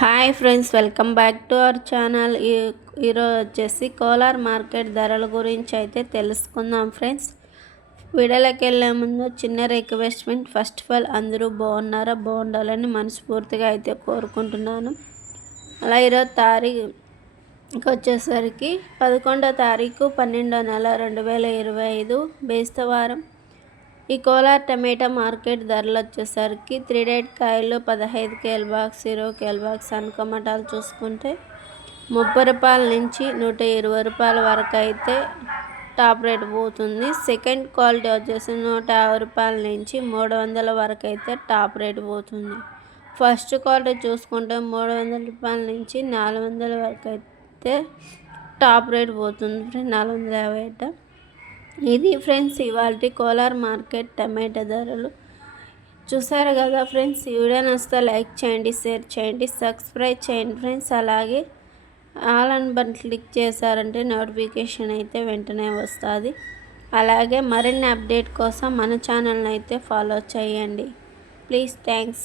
Hi friends welcome back to our channel. ఈ ఈరోజు వచ్చేసి కోలార్ మార్కెట్ ధరల గురించి అయితే తెలుసుకుందాం ఫ్రెండ్స్. వీడియోలోకి వెళ్ళే ముందు చిన్న రిక్వెస్ట్మెంట్. ఫస్ట్ ఆఫ్ ఆల్ అందరూ బాగున్నారా? బాగుండాలని మనస్ఫూర్తిగా అయితే కోరుకుంటున్నాను. అలా ఈరోజు తారీఖు వచ్చేసరికి పదకొండో తారీఖు పన్నెండో నెల రెండు వేల ఇరవై ఐదు బేస్తవారం. ఈ కోలార్ టమాటా మార్కెట్ ధరలు వచ్చేసరికి త్రీ డేట్ కాయలు పదహైదు కేల్ బాక్స్ ఇరవై కేల్ బాక్స్ అనుకమటాలు చూసుకుంటే ముప్పై రూపాయల నుంచి నూట ఇరవై రూపాయల వరకు అయితే టాప్ రేట్ పోతుంది. సెకండ్ క్వాలిటీ వచ్చేసి నూట యాభై రూపాయల నుంచి మూడు వందల వరకు అయితే టాప్ రేట్ పోతుంది. ఫస్ట్ క్వాలిటీ చూసుకుంటే మూడు వందల రూపాయల నుంచి నాలుగు వందల వరకు అయితే టాప్ రేట్ పోతుంది. నాలుగు వందల యాభై అయితే ఇది ఫ్రెండ్స్ ఇవాళ కోలార్ మార్కెట్ టమాటా ధరలు. చూసారు కదా ఫ్రెండ్స్ ఈ వీడియో నచ్చితే లైక్ చేయండి షేర్ చేయండి సబ్స్క్రైబ్ చేయండి ఫ్రెండ్స్. అలాగే ఆల్ అండ్ బన్ క్లిక్ చేశారంటే నోటిఫికేషన్ అయితే వెంటనే వస్తుంది. అలాగే మరిన్ని అప్డేట్ కోసం మన ఛానల్ని అయితే ఫాలో చేయండి. Please thanks